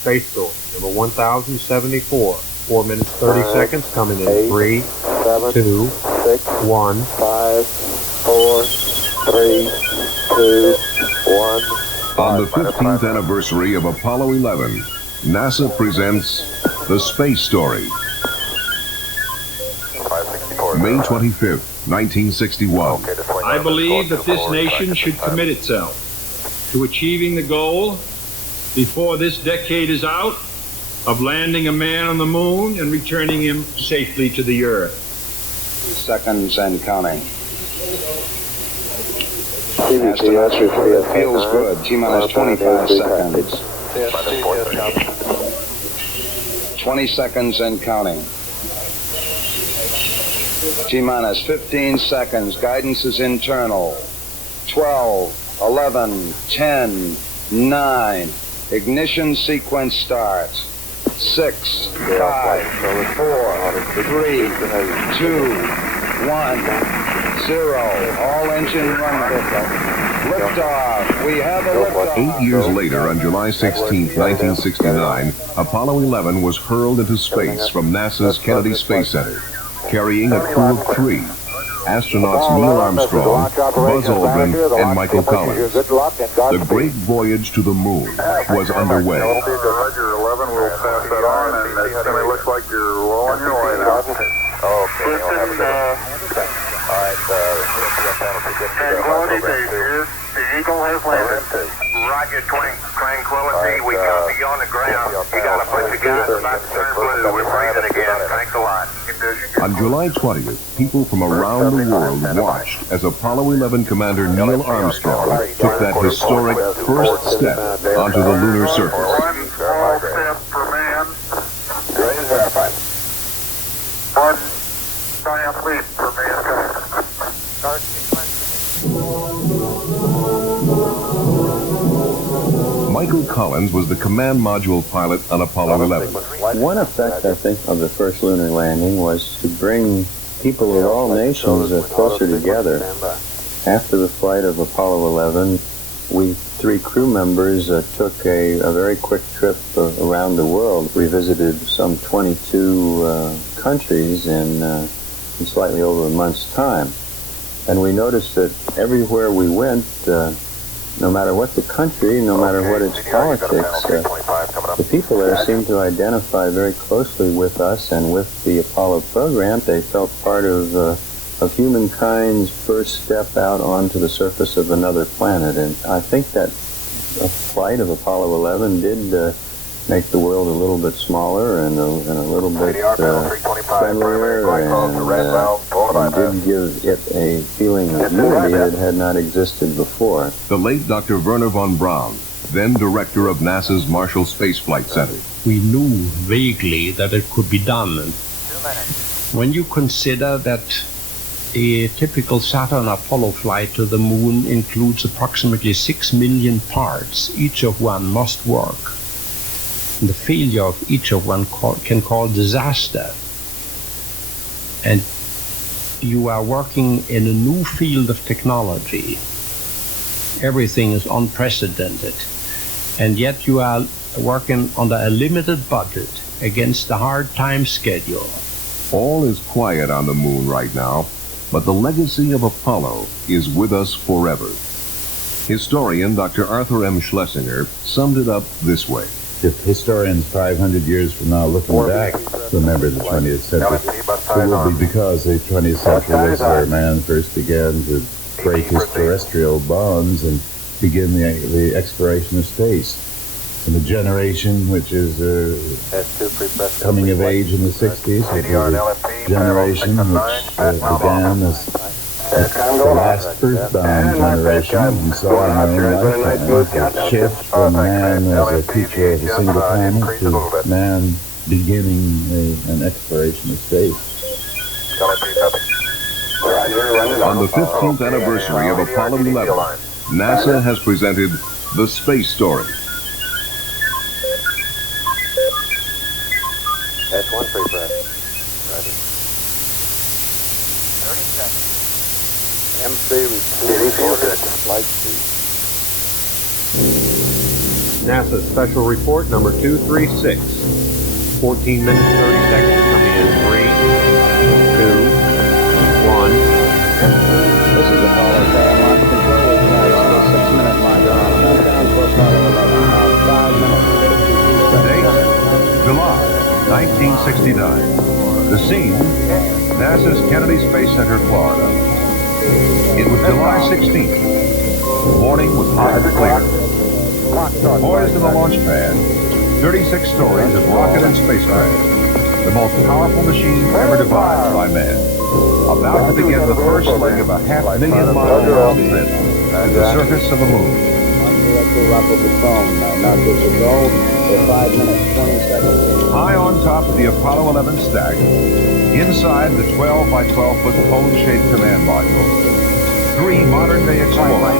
Space Story, number 1074. 4 minutes 30 seconds, coming in 3, 2, 1. 5, 4, 3, 2, 1. On the 15th anniversary of Apollo 11, NASA presents The Space Story. May 25th, 1961. I believe that this nation should commit itself to achieving the goal before this decade is out of landing a man on the moon and returning him safely to the Earth. Seconds and counting. Astronauts report it feels good. T-minus 25 seconds. 20 seconds and counting. T-minus 15 seconds. Guidance is internal. 12, 11, 10, 9. Ignition sequence starts. 6, 5, 4, 3, 2, 1, 0. All engine running. Liftoff. We have a liftoff. 8 years later, on July 16, 1969, Apollo 11 was hurled into space from NASA's Kennedy Space Center, carrying a crew of 3. Astronauts Neil Armstrong, Buzz Aldrin, and Michael Collins. The great voyage to the moon was underway. Roger 11, we'll pass that on, and it's going to look like you're well on your way now. Okay, Tranquility Base here. The Eagle has landed. Roger, Tranquility, we copy you on the ground. You got a bunch of guys about to turn blue. We're breathing again. Thanks a lot. On July 20th, people from around the world watched as Apollo 11 Commander Neil Armstrong took that historic first step onto the lunar surface. One small step for man. One giant leap for mankind. Michael Collins was the command module pilot on Apollo 11. One effect, I think, of the first lunar landing was to bring people of all nations closer together. After the flight of Apollo 11, we 3 crew members took a very quick trip around the world. We visited some 22 countries in slightly over a month's time. And we noticed that everywhere we went, no matter what the country, no matter what its politics, the people there seemed to identify very closely with us and with the Apollo program. They felt part of humankind's first step out onto the surface of another planet. And I think that flight of Apollo 11 did make the world a little bit smaller and a little bit friendlier, and did give it a feeling of unity that had not existed before. The late Dr. Werner von Braun, then director of NASA's Marshall Space Flight Center. We knew vaguely that it could be done. When you consider that a typical Saturn Apollo flight to the moon includes approximately 6 million parts, each of one must work. And the failure of each of one can cause disaster. And you are working in a new field of technology. Everything is unprecedented. And yet you are working under a limited budget against a hard time schedule. All is quiet on the moon right now, but the legacy of Apollo is with us forever. Historian Dr. Arthur M. Schlesinger summed it up this way. If historians 500 years from now looking back remember the 20th century, it will be because the 20th century was where man first began to break his terrestrial bonds and begin the exploration of space. And the generation which is coming of age in the 60s will be the generation which began as the last earthbound generation, and so on our own lifetime. The shift from man as a creature of a single planet to man beginning an exploration of space. On the 15th anniversary of Apollo 11, NASA has presented The Space Story. That's one free press. Ready? 30 seconds. MC refused light speed. NASA Special Report number 236. 14 minutes, 30 seconds coming in. 3, 2, 1. This is Apollo 5 launch control with on a 6-minute mark. Countdown for Apollo 11. Now 5 minutes, 52 The date? seconds. July 1969. The scene? NASA's Kennedy Space Center, Florida. It was July 16th. The morning was hot and clear. Poised in the launch pad, 36 stories of rocket and spacecraft, the most powerful machine ever devised by man. About to begin the first leg of a 500,000-mile round trip to the surface of the moon. Now good to go for 5 minutes, 20 seconds. High on top of the Apollo 11 stack, inside the 12 by 12-foot cone-shaped command module, 3 modern-day explorers,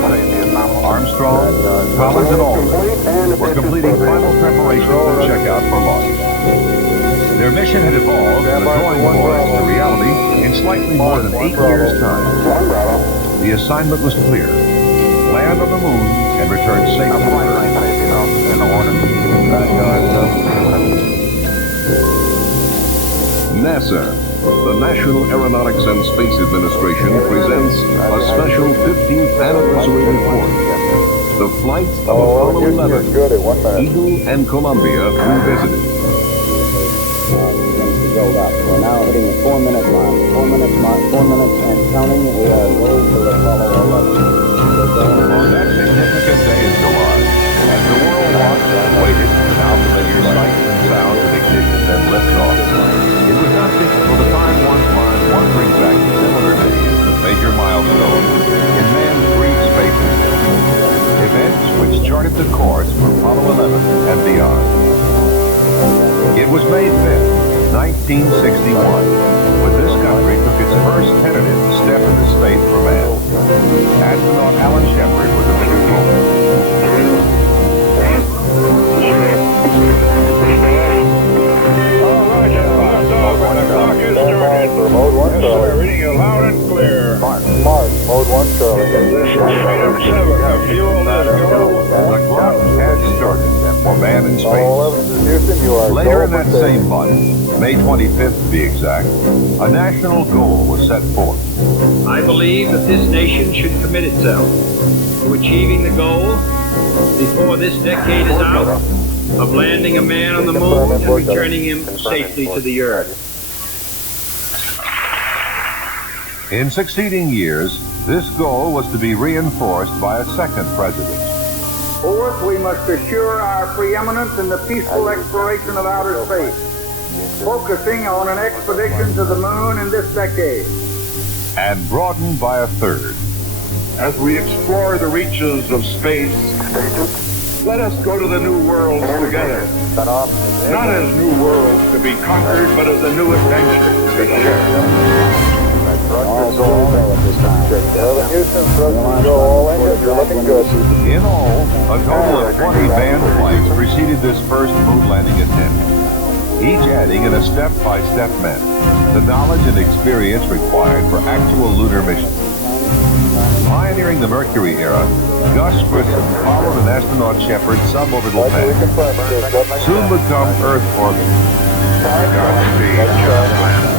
Armstrong, Collins, and Aldrin, were completing final preparations and checkout for launch. Their mission had evolved from the drawing boards to reality in slightly more than 8 years' time. The assignment was clear: land on the moon and return safely to Earth. NASA, the National Aeronautics and Space Administration, presents a special 15th anniversary report. The flights of Apollo 11, Eagle, and Columbia revisited. Begins to build up. We're now hitting the 4-minute mark. 4 minutes mark, 4 minutes and counting. We are low for Apollo 11. On that significant day in July, as the world watched and waited for now familiar sights and sounds of ignition and liftoff, it was not difficult to find one's mind wandering back to similar days of major milestones in man's brief space history. Events which charted the course for Apollo 11 and beyond. It was May 5th, 1961, when this country took its first tentative step into space for man. Astronaut Alan Shepard was at the control. All right, when the clock is started. Yes, sir, reading you loud and clear. Mark, mode 1, Charlie. This is Freedom 7. The fuel is go. The clock had started for man in Apollo space. 11 to Houston, you are Later in go that for same month, May 25th to be exact, a national goal was set forth. I believe that this nation should commit itself to achieving the goal before this decade is out of landing a man on the moon and returning him safely to the Earth. In succeeding years, this goal was to be reinforced by a second president. Fourth, we must assure our preeminence in the peaceful exploration of outer space, focusing on an expedition to the moon in this decade. And broadened by a third. As we explore the reaches of space, let us go to the new worlds together. Not as new worlds to be conquered, but as a new adventure to be shared. All go at this time. Houston, go all engines, you're looking good. In all, a total of 20 manned flights preceded this first moon landing attempt, each adding in a step-by-step manner the knowledge and experience required for actual lunar missions. Pioneering the Mercury era, Gus Grissom followed an astronaut Shepard's suborbital path, soon would come Earth orbit. Godspeed, John.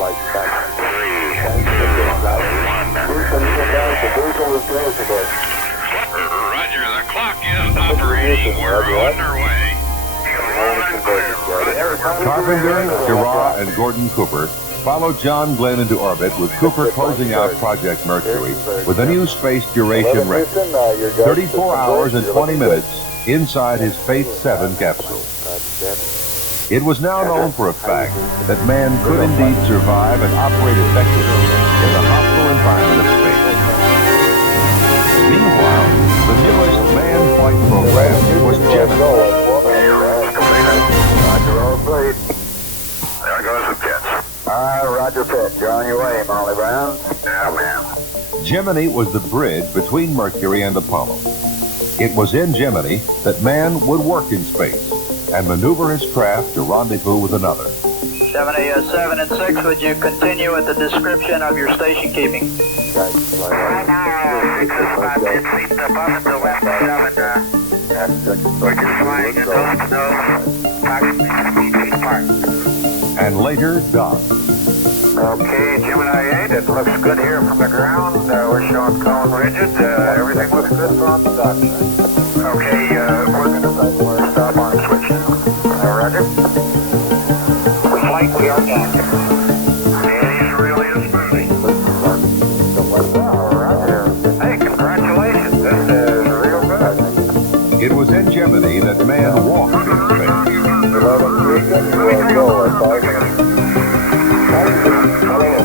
6, 5, 4, 3, 2, 1. Roger, the clock is operating. We're underway. Carpenter, Girard, and Gordon Cooper followed John Glenn into orbit, with Cooper closing out Project Mercury with a new space duration record, 34 hours and 20 minutes inside his Faith 7 capsule. It was now known for a fact that man could indeed survive and operate effectively in the hostile environment of space. Meanwhile, the newest manned flight program was Gemini. Roger, all fleet. There goes the pits. All right, Roger, pit. You're on your way, Molly Brown. Yeah, man. Gemini was the bridge between Mercury and Apollo. It was in Gemini that man would work in space and maneuver his craft to rendezvous with another. 7 and 6, would you continue with the description of your station keeping? Right now, 6 is about 10 feet above the left 7. We're just flying in nose to nose, approximately 15 feet apart. And later, Doc. Okay, Gemini 8, it looks good here from the ground. We're showing cone rigid. Everything looks good from the dock side. Okay, we're going to stop on switch now. Roger. Flight, we are down. He's really is moving. Roger. Hey, congratulations. This is real good. It was in Gemini that man walked in space. 11 Houston, you are go at 5 minutes.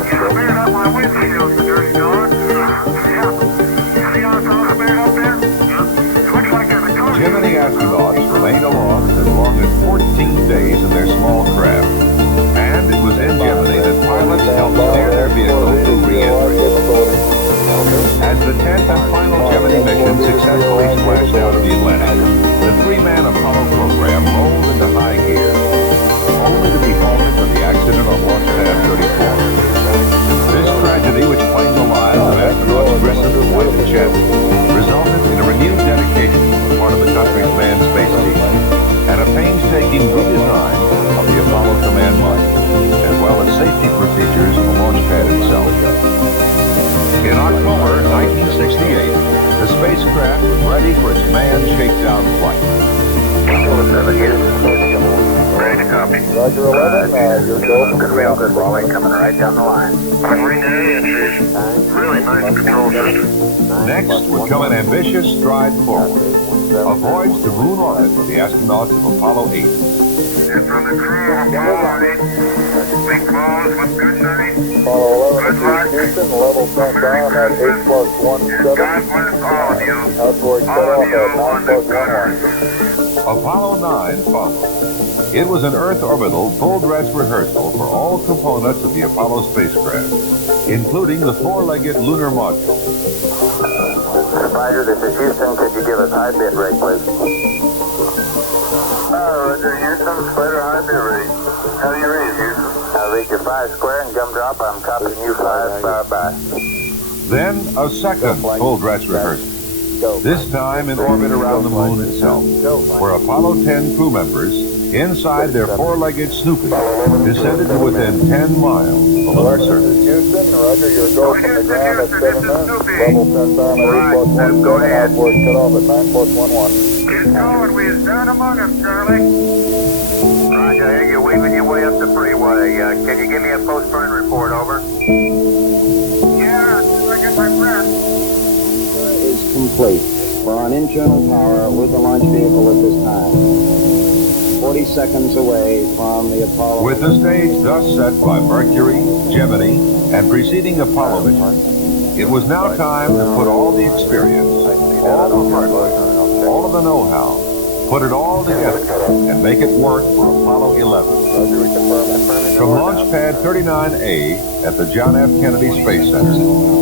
Cleared up my windshield, you dirty dog. Yeah. See how it's all cleared up there? Looks like there's a car. Gemini astronauts remained aloft as long as 14 days in their small craft. And it was in Gemini that pilots helped steer their vehicle to re-entry. As the 10th and final Gemini mission successfully splashed out of the Atlantic, the three-man Apollo program rolled into high gear, only to be halted for the accident on launch pad 34. This tragedy, which claimed the lives of astronauts Grissom, White, and Chet, resulted in a renewed dedication on the part of the country's manned space team, and a painstaking redesign of the Apollo command module, as well as safety procedures on the launch pad itself. In October 1968, the spacecraft was ready for its manned shakedown flight. Ready to copy. Roger 11, you're go. Good, real good, Wally, coming right down the line. Ring to entries. Really nice control system. Next would come an ambitious stride forward, a voyage to moon orbit for the astronauts of Apollo 8. And from the crew of Apollo 8, we close with good night. Apollo 11, Good luck. Houston, level sent down at 8+17. God bless all of you. Outboard cut All off of you at on the 9+11. gunners. Apollo 9 followed. It was an Earth orbital full dress rehearsal for all components of the Apollo spacecraft, including the four-legged lunar module. Roger, this is Houston. Could you give us high bit rate, please? Roger, Houston, splitter high bit rate. How do you read, Houston? I read your 5 square and gumdrop. I'm copying you 5, bye-bye. Then a second full dress rehearsal, this time in orbit around the moon itself, where Apollo 10 crew members, inside their four-legged Snoopy, descended to within 10 miles of the lunar surface. Houston, Roger, your go from the ground at 7 minutes. Level sent down at 8+17. Go ahead. Outboard cut off at 9+11. Get going, we is down among them, Charlie. Roger, I hear you waving your way up the freeway. Can you give me a post-burn report, over? Yeah, I get my breath. Is complete. We're on internal power with the launch vehicle at this time. 40 seconds away from the Apollo. With the stage thus set by Mercury, Gemini, and preceding Apollo missions, it was now time to put all the experience, all the hard work, all of the know-how, put it all together, and make it work for Apollo 11. From launch pad 39A at the John F. Kennedy Space Center,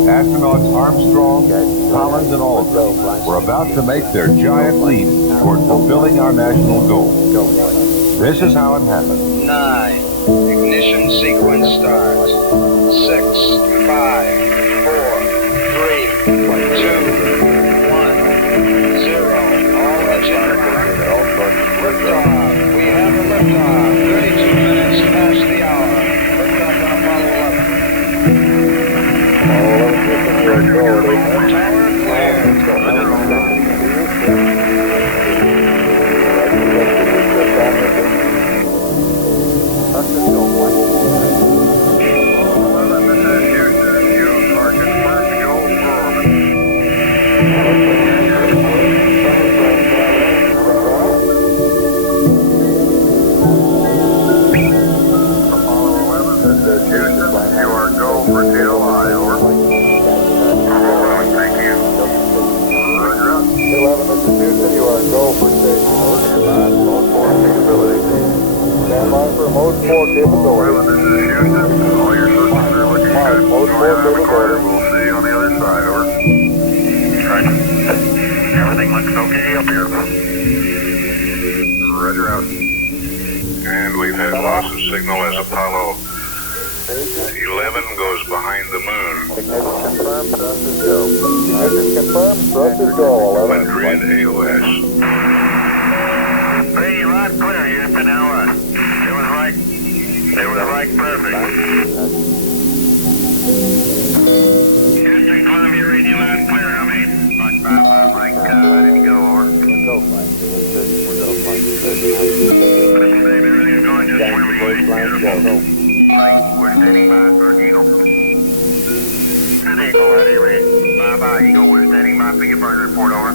astronauts Armstrong, Collins, and Aldrin were about to make their giant leap toward fulfilling our national goal. This is how it happened. 9. Ignition sequence starts. 6, 5, 4, 3, 2, 1, 0. All engine running. Liftoff. We have a liftoff. 32 minutes past the hour. Liftoff on Apollo 11. Tower clear. Mode 4 capability. This is Houston. All your systems are looking good. Mode 4 capability. We'll see you on the other side, over. Roger. Everything looks okay up here. Roger out. And we've had loss of signal as Apollo 11 goes behind the moon. Ignition confirmed, thrusters go. Ignition confirmed, thrusters go, 11. Madrid AOS. Hey, loud clear, Houston, now what? It was like perfect. Houston, Columbia, reading you loud and clear, how many? Like 5, I didn't go over. We'll go flight. We'll go flight. Baby, everything's going just swimmingly. Beautiful. Right, we're standing by for Eagle. Good Eagle, how do you read? Bye-bye, Eagle, we're standing by for your burn report, over.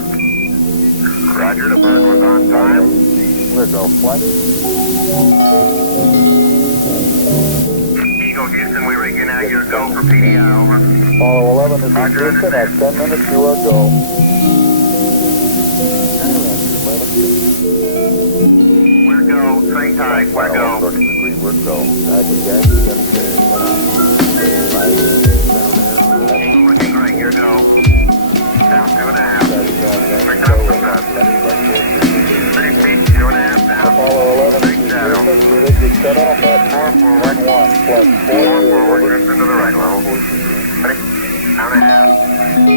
Roger, the burn was on time. We'll go flight. Eagle, Houston, we rig you now, you're go for PDI, over. Apollo 11, this is Houston, at 10 minutes, you are go. We're go, same time, we're go. We're go. Looking great, you're go. Down 2.5. We're down from that. 3 feet, 2.5 down. Apollo 11, Big shadow. predicted set off at 441 plus 4. 4 forward, drift into the right level. Ready? Down 1/2.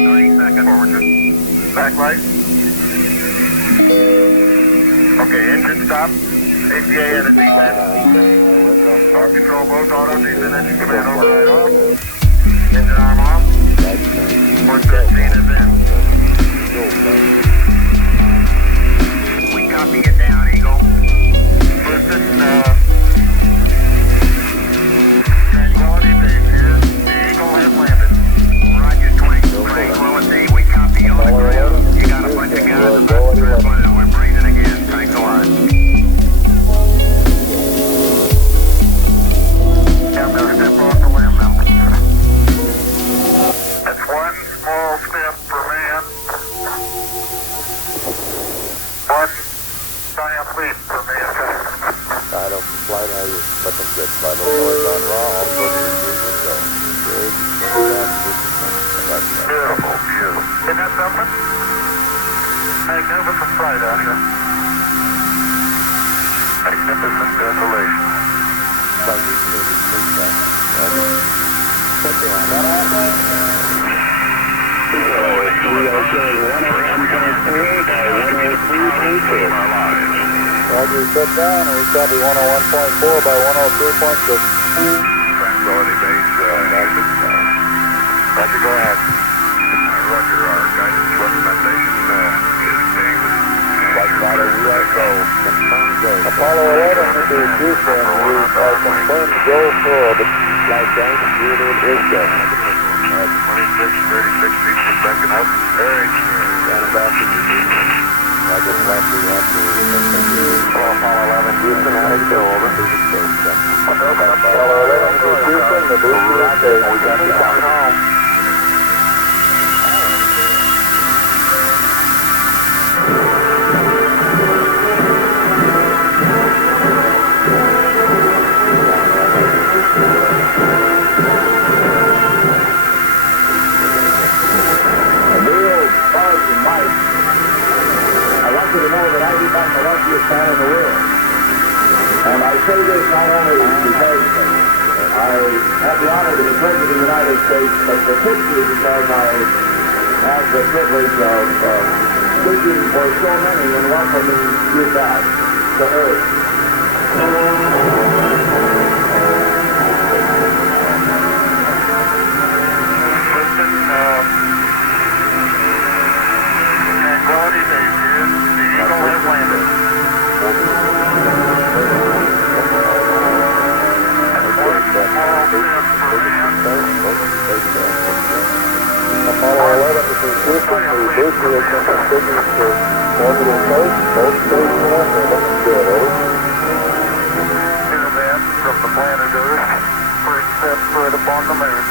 30 seconds. Forward drift. Back right. Okay, engine stop. APA at a descent. Power control both auto descent engine command override off. Engine arm off. 413 is in. We copy it down, Eagle. Listen, tranquility base here. The Eagle has landed. Roger, tranquility. We copy you on the ground. You got a bunch of guys about to tranquility. We're breathing again. Thanks a lot. I'm going to step off the limb now. That's one small step for man. One giant leap for mankind. Side open flight, how you looking good? Flight over noise on raw, all sorts of go. Good. Beautiful, beautiful. Isn't that something? Magnificent flight out here. Magnificent desolation. Roger, set down, and we copy 101.4 by 103.6. Tranquility base, Houston. Roger, go ahead. Roger, our guidance recommendation is being Apollo 11, this is Houston. We are confirmed go for the flight guidance unit is go. 26, 36 feet per second up. Very true. Down about to I just left the answer. Apollo 11, Houston, how did it go, over? Apollo 11, this is Houston, the booster is safe. We got you coming home. To know that I become the luckiest man in the world. And I say this not only because I have the honor to be President of the United States, but particularly because I have the privilege of speaking for so many and welcoming you back to Earth. Listen, tranquility base here. The Eagle has landed. Apollo 11, this is Houston. The booster has been configured for orbital coast. Both stations are looking good, over. Here then, from the planet Earth, first step foot upon the moon.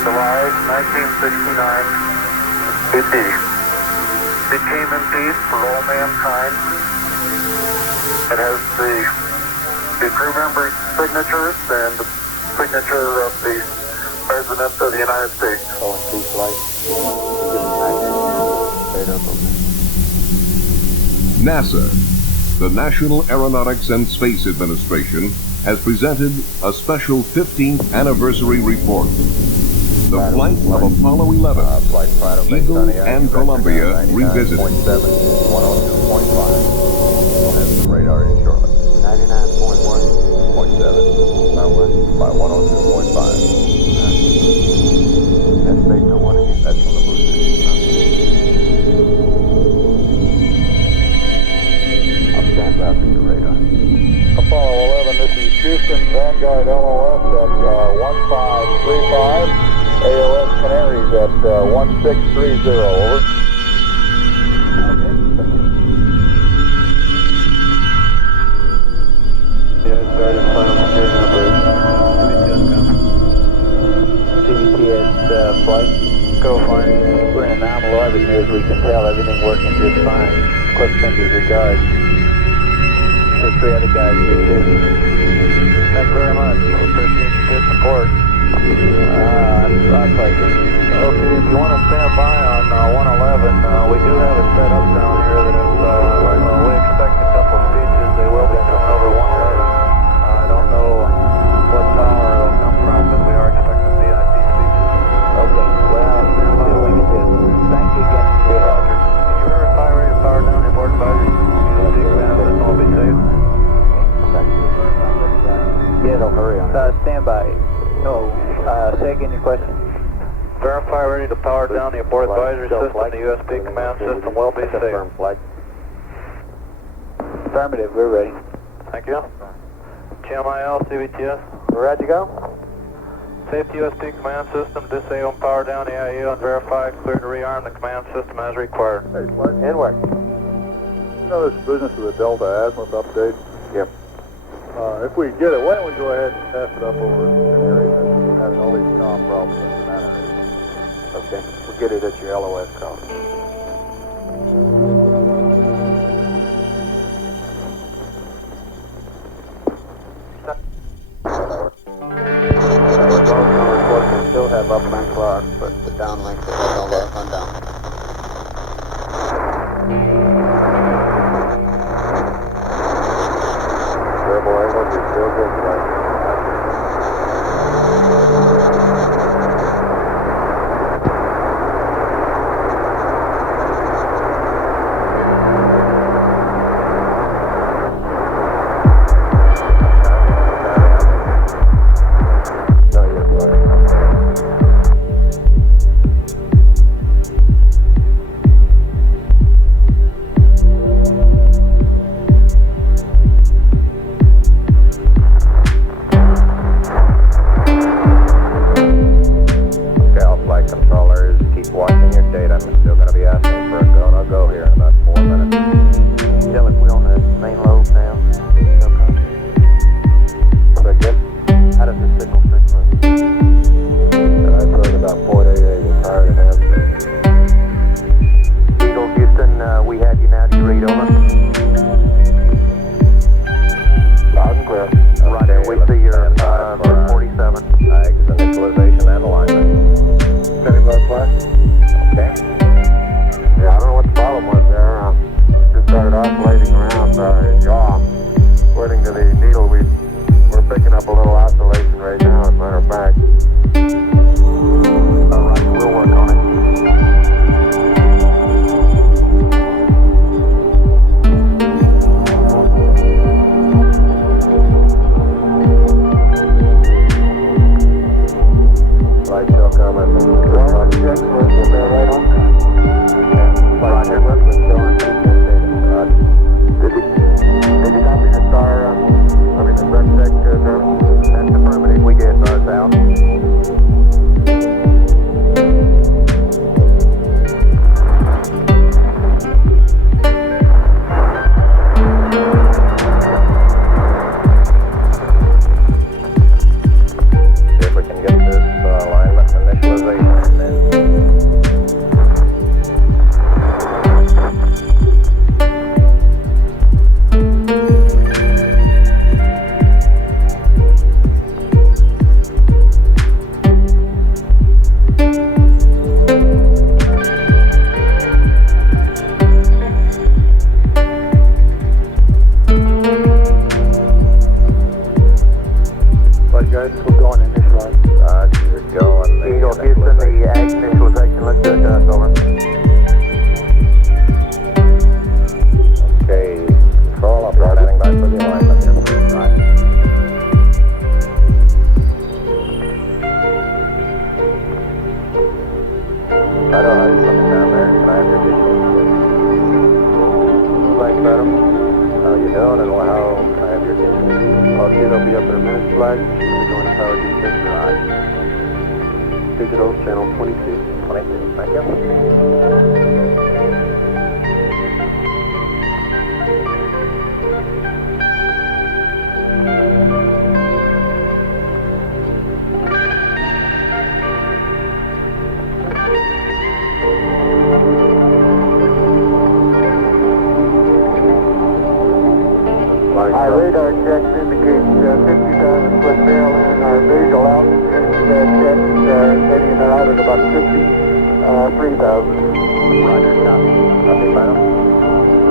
July 1969. It came in peace for all mankind. It has the crew members' signatures and the signature of the President of the United States. ONT flight. NASA, the National Aeronautics and Space Administration, has presented a special 15th anniversary report. The flight of Apollo 11, Eagle and Columbia revisited. 102.5. We'll have some radar in shortly. 99.1.7. By 102.5. That's based on what again? That's from the booster. I'll stand by for your radar. Apollo 11, this is Houston, Vanguard LOS at 1535. AOS Canaries at 1630, over. Yeah, started final secure numbers. CVT at flight. Go fine. We're in anomalous orbit here, as we can tell. Everything working just fine. Quick senders regards. The three other guys here too. Thank you very much. Appreciate your good support. Our pleasure. Okay, if you want to stand by on 111, we do have it set up down here that if we expect a couple of speeches, they will be coming over 111. I don't know what tower they'll come from, but we are expecting VIP speeches. Okay, well, we can do. Thank you again. Roger. Can you verify rate of power down your board advisor? Big fan, this will be safe. Yeah, they'll hurry on. Stand by. No. Say again your question. Verify ready to power down the abort advisory system. The USB command system will be safe. Affirmative, we're ready. Thank you. GMIL, CVTS. We're ready to go. Safety USB command system, disable and power down the IU and verify clear to rearm the command system as required. Hey, flight. In work. You know this business of the Delta Azimuth update? Yep. If we get it, why don't we go ahead and pass it up over an area that's having all these comm problems in that area? Okay, we'll get it at your LOS call. We still have uplink lock, but the downlink is all that on down. Still good, right? Adam. How you doing and how can I have your attention? Okay, they'll be up in a minute, flag. Should be going to power defense garage. Digital channel 22. 22, thank you. Our radar checks indicate 50,000 foot barrel in. Our visual altitude checks getting it out at about 53,000. Roger, copy. Copy, Final.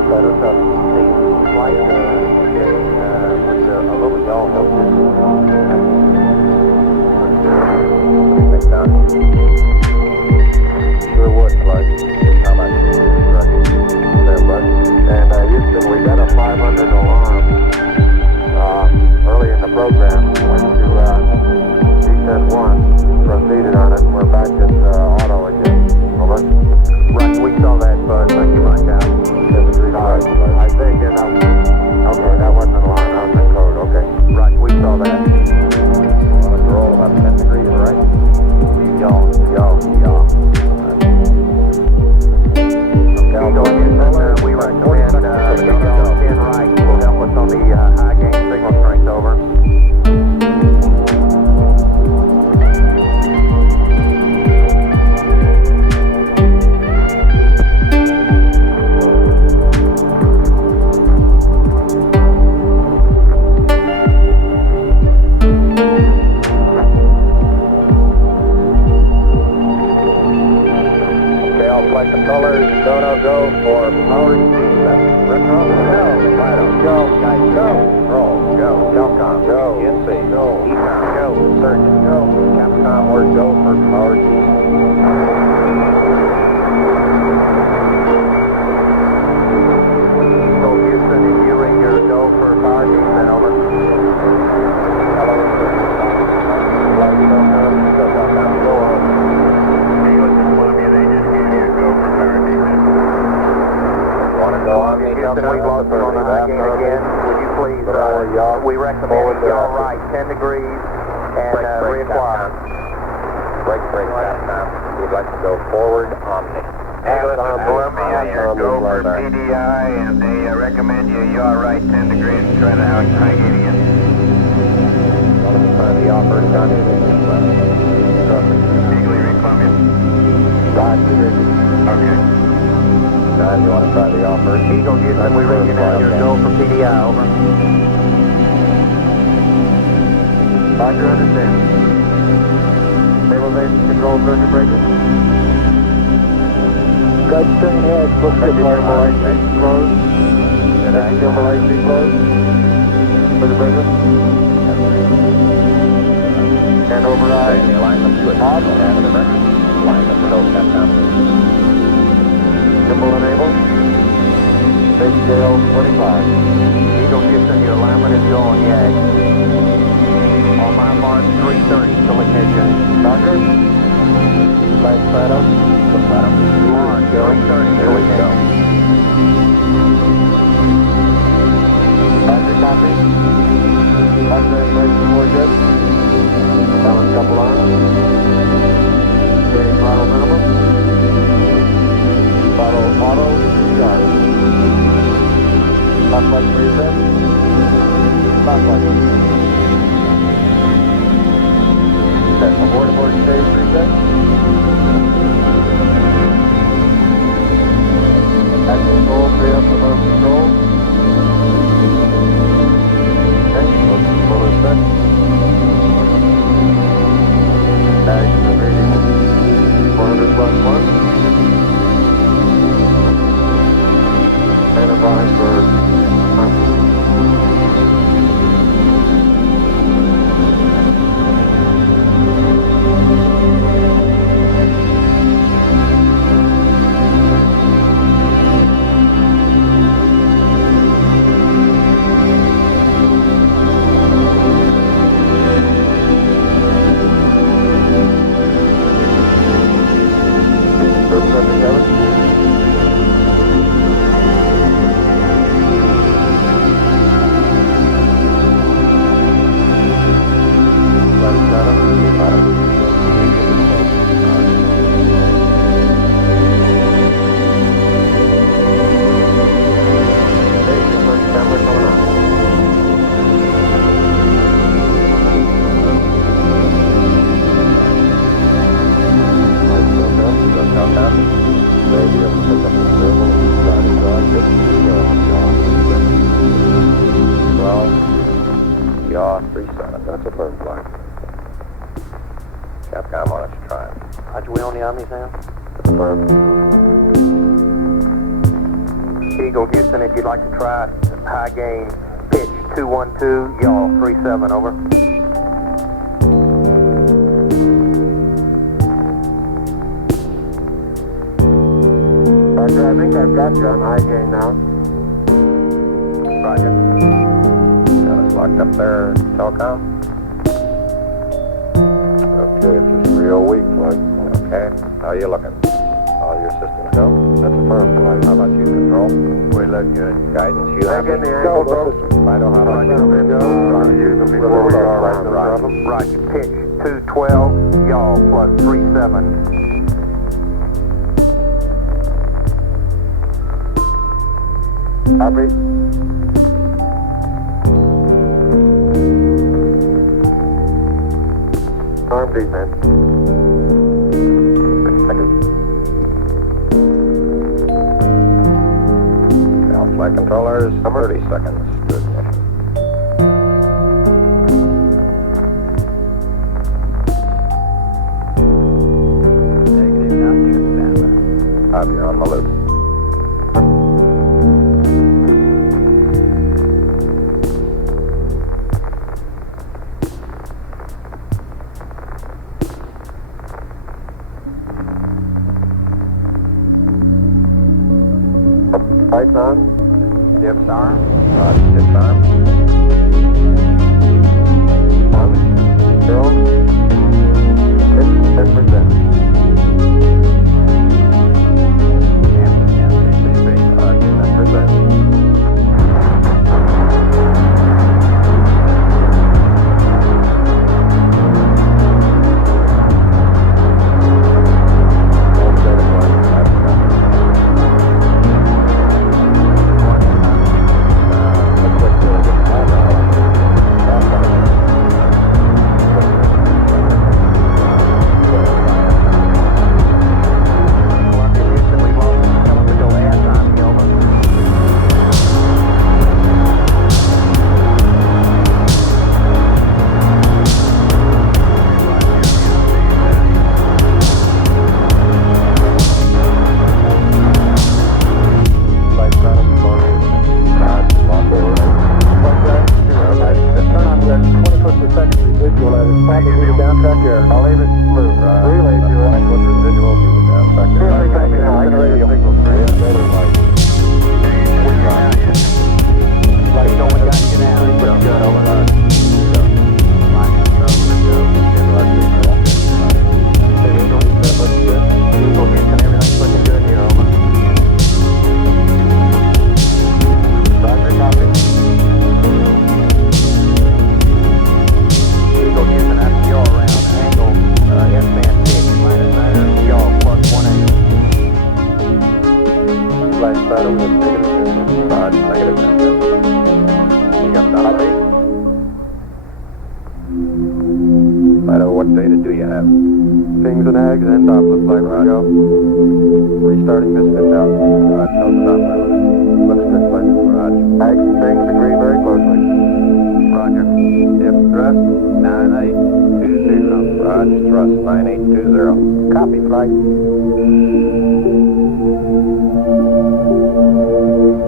Final, copy. The flight with a little yaw helped us. Thanks, Don. Sure would, flight. How much? Right. There, bud. And Houston, we got a 500 alarm. Early in the program, went to descent 1, proceeded on it, and we're back at auto again. Over. Right, we saw that, thank you much, Al. I think, okay, that wasn't an alarm, that was a code, okay. Right, we saw that. Want to roll about 10 degrees, right? Yaw. Okay, going in, we recommend, yaw 10 right, will help us on the high gain signal strength, over. Flight controllers, go for power descent. Retro, go, Fido, go, guys, go, roll, go, Telcom, go, NC, go, ECOM, go, Surgeon, go, Capcom, or go for power descent. So Houston, if you ring your go for power descent, over. Hello, flight Telcom, go over. Houston, we've lost it on the high gain again. Would you please, we recommend y'all right, 10 degrees, and reacquire. Break, we'd like to go forward Omni. Columbia, go for PDI, and they recommend you're right, 10 degrees, and try the high gain again. Try the offer, done. Eagle, Columbia. Okay. You want to try the offer? Eagle, Houston, we ring you now. Your go for PDI, over. Roger, understand. Stabilization control, circuit breaker. Guide steering head, looks good. Stabilization closed. Stabilization closed. Circuit breaker. And override. Alignment switch. Off. Alignment control, Capcom. Symbol enabled. Big scale 25. Eagle Houston, your alignment is going yag. On my mark, 330 till ignition. Roger. Flight Fido. Mark, 330 till ignition. Roger, copy. Roger, ignition, we're good. Balance couple arms. Getting throttle minimum. Auto, start. Stop button reset. Stop button. Set. Abort stage reset. At control, free up remote control. Okay, remote control is set. Tag the reading 400 plus 1. Identify for 37. That's a firm flight. Capcom on its try. Roger, we on the Omni now? Confirm. Eagle Houston, if you'd like to try high gain, pitch 212, yaw 37, over. Roger, I think I've got you on high gain now. Roger. Got us locked up there, telecom? Okay, it's just real weak, flight. Okay, how you looking? All your systems go? That's a firm flight. How about you, control? We look good. Guidance, you have Get any the angle, go, Fido, how about you? Roger, pitch 212, yaw plus 37. Copy. Arm defense. Second. Now, flight controllers, 30 seconds to ignition. Copy, you're on the loop. Lights on. Dips arm. Dips arm. On. Zero. 10%. What data do you have? Pings and ags and off looks like Roger. Restarting this spin down. Roger, no stop. Looks good, flight. Roger. Ags and pings agree very closely. Roger. If thrust 9820. Roger, thrust 9820. Copy, flight.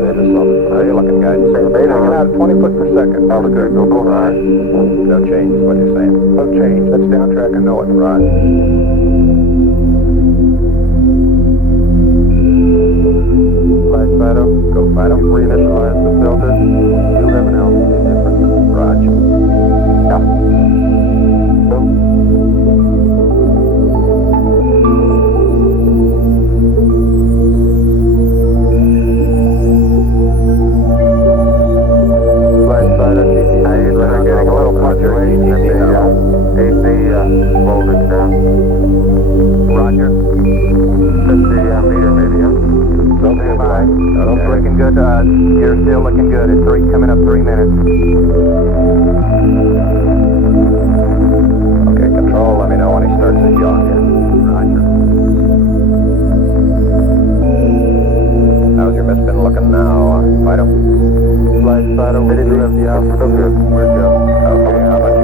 Data solid. How you looking, guys? Beta hanging out at 20 foot per second. Altitude, go high. No change is what you're saying. No change. That's down track. I know it. Right. Flight Fido. Go Fido. Reinitialize the filter. 11L. Indifferent. Roger. Yeah. Go. Flight Fido. They're getting a little fluctuation in the AC voltage now. Roger. 50 meter maybe, huh? Okay, bye. Okay. Looking good to us. You're still looking good. It's coming up 3 minutes. Okay, control, let me know when he starts his yaw again. Roger. How's your misspin looking now, Fido? Flight Fido, we do have the alpha. Okay, we're good. Okay, how about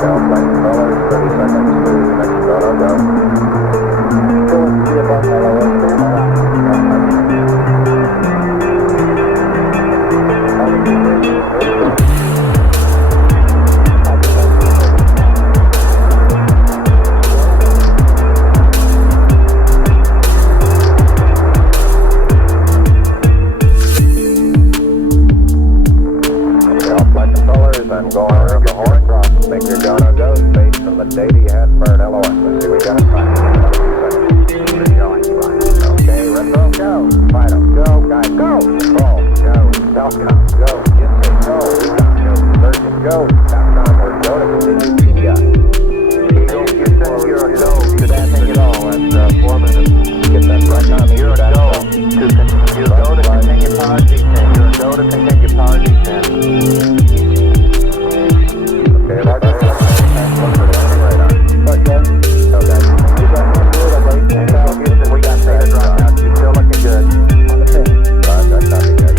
Now, flight controllers, 30 seconds to next photo, go. I'm going around the horn. Think you're gonna go based on the data you had for an LOS. Let's see, we got it right. We're going fine. Okay, retro, go. Fido, go. Guys, go. Call, go. Telcom, go. Ginseng, go. Econ, go. Surgeon, go. Capcom, we're go to continue PDI. Eagle, Houston, you're a go. To that thing at all. That's 4 minutes. Get that right now. You're a go. You're a go to continue power descent. You're a go to continue power descent. Okay, look for the landing radar. Look, guys. Go, guys. We got one good, I think. Houston, we got data dropped out. You're still looking good. On the pin. Roger, copy, guys.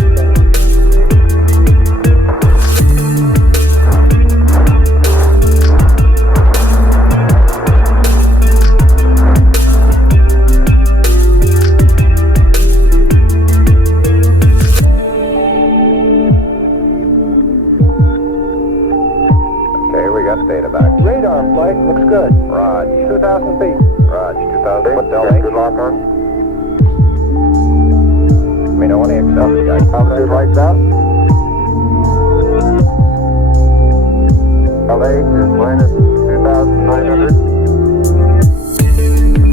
Data back. Radar flight looks good. Raj. 2,000 feet. Raj, 2,000 feet. Delta. Good lock on. Let me know when he accepts, guys. Altitude lights out. LH is minus 2,900.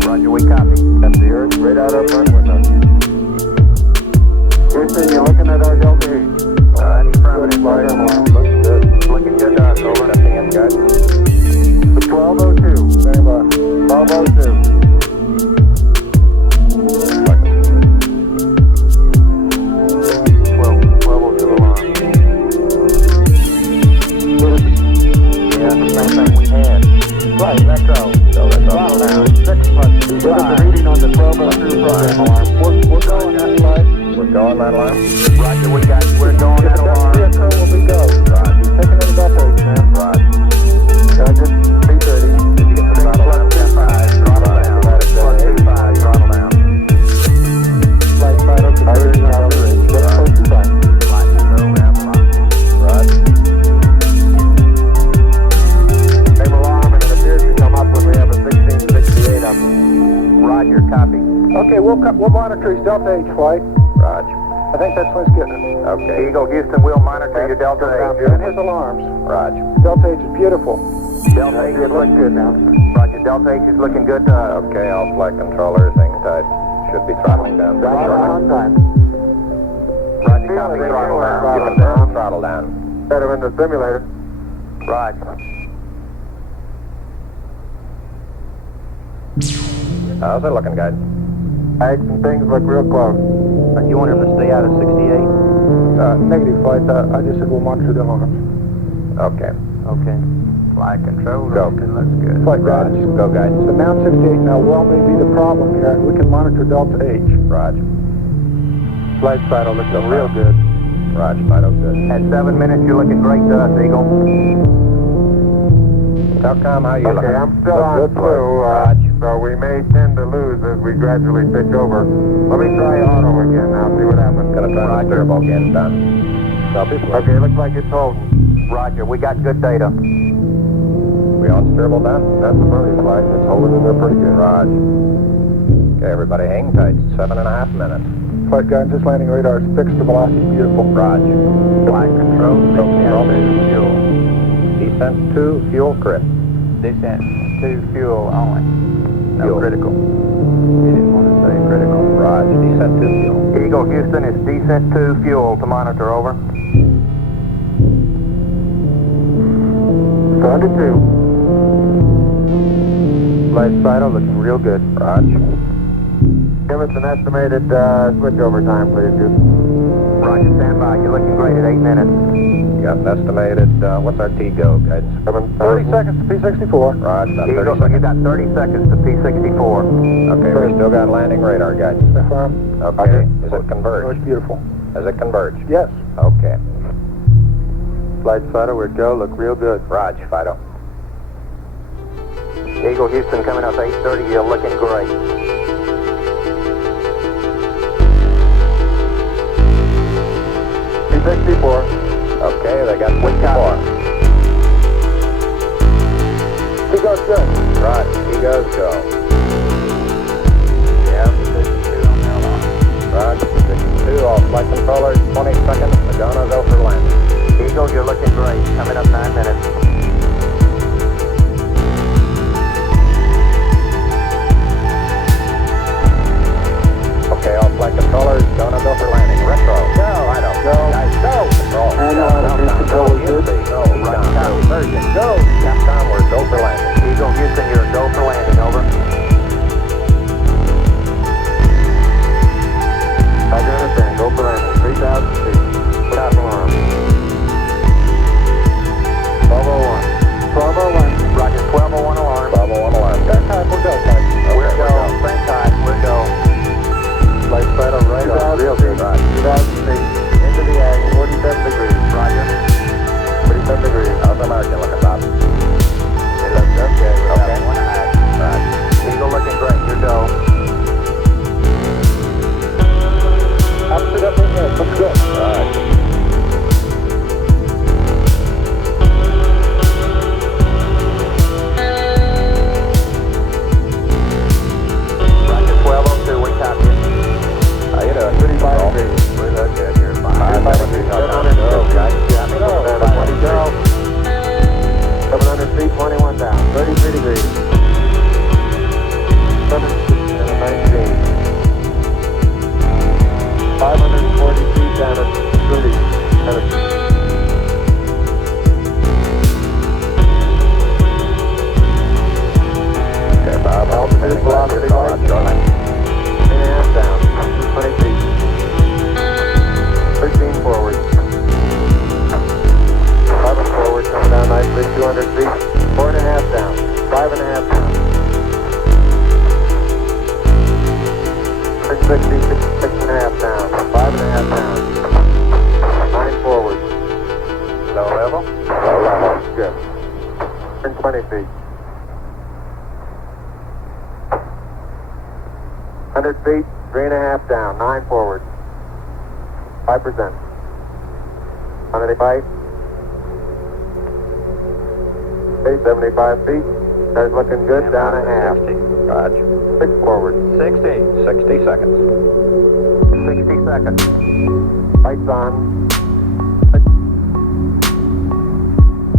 Roger, we copy. That's the Earth. Radar up front with us. Houston, you're looking at our Delta 8. Affirmative. Looks good. Looking good to us. Over. Stepping in, guys. 1202. Very well. 1202. 1202 alarm. Yeah, the same thing we had. Right, retro. So let's throttle down. 6+25. The reading on the 1202 program alarm. We're going that flight. We're going that alarm. Roger, we're going that alarm. Vehicle will be go. Roger. Taking it about 8, man. Roger. Roger. 330. Did you get the throttle down? 5, throttle down. +25, throttle down. Flight Fido, conversion out of the ridge. Get close to time. Flight control, we have alarm. Roger. Same alarm, and it appears to come up when we have a 1668 up. Roger, copy. Okay, we'll monitor his Delta H flight. Roger. I think that's what's getting it. Okay, Eagle, Houston, we'll monitor your Delta H. And his alarms. Roger. Delta H is beautiful. Delta H is looking good now. Roger, Delta H is looking good. Okay, all flight controllers, hang tight. Should be throttling down. On time. Roger, copy, throttle down. Give it down, throttle down. Set him in the simulator. Roger. How's it looking, guys? Eggs and things look real close. You want him to stay out of 68? Negative, flight. I just said we'll monitor the alarms. Okay. Okay. Flight control. Go. Looks good. Flight guidance. Go guidance. The Mount 68 now well may be the problem here, and we can monitor Delta H. Roger. Flight Fido looking real good. Roger, Fido good. At 7 minutes, you're looking great to us, Eagle. Telcom, how you looking? Okay, I'm still on blue. So we may tend to lose as we gradually pitch over. Let me try auto again now, see what happens. Gonna try the turbo again, done. Copy. Okay, looks like it's holding. Roger, we got good data. We on turbo down? That's the early flight. It's holding in there pretty good. Roger. Okay, everybody hang tight. 7.5 minutes. Flight guidance, just landing radar is fixed to velocity. Beautiful. Roger. Flight control, fuel. Descent to fuel crit. Descent to fuel only. No fuel. Critical. You didn't want to say critical. Roger. Descent to fuel. Eagle, Houston, it's descent to fuel to monitor, over. 72. Flight Fido looking real good. Roger. Give us an estimated switchover time, please, Houston. Roger, stand by. You're looking great at 8 minutes. You got an estimated, what's our T-go, guys? 30 seconds to P64. Roger, about 30 seconds. You got 30 seconds to P64. Okay, we still got landing radar, guys. Affirm. Okay, is it converged? Oh, it's beautiful. Is it converged? Yes. Okay. Flight Fido, we're go. Look real good. Roger, Fido. Eagle Houston coming up 8:30, you're looking great. P64. Okay, they got 64. He goes good. Right, he goes go. Yeah, 62 on the alarm. Right, 62, all flight controllers, 20 seconds, we're gonna go for landing. Eagle, you're looking great, coming up 9 minutes. Okay, all flight controllers, gonna go for landing. Retro, go, Rhino, go, guys, go, control. And control is good. Go, right, copy, version, go. Capcom, we're go for landing. Eagle Houston, you're go for landing, over. Roger, understand, go for landing, 3,000 feet. Stop alarm. 1201. 1201. Roger, 1201 alarm. 1201 alarm. That time, we'll go, guys. We're go, same time, we're go. Light side on right on, real good. 2,000 feet. Into the ag, 47 degrees. Roger. 47 degrees. How's American looking, Bob? It looks okay. Okay. 1.5. Right. Eagle looking great, you're go. Opposite up in there, looks good. Right. Roger, 1202, we copy it. How you doing? 35 degrees. We look good, you're fine. 35 degrees. 700 guys. Yeah, me go. 700 feet, 21 down. 33 degrees. 719. 540 feet down at 30. Okay, Bob, Altitude, velocity, light. 3.5 down. 20 feet. 13 forward. 11 forward, coming down nicely, 200 feet. 4.5 down. 5.5 down. 660, 6.5 down. 5.5 down. 9 forward. Low level? Low level. Good. Turn 20 feet. 100 feet, 3.5 down. 9 forward. 5%. 185. Okay, 75 feet. Car's looking good, down a half. 60. Roger. 6 forward. 60. 60 seconds. 60 seconds. Lights on.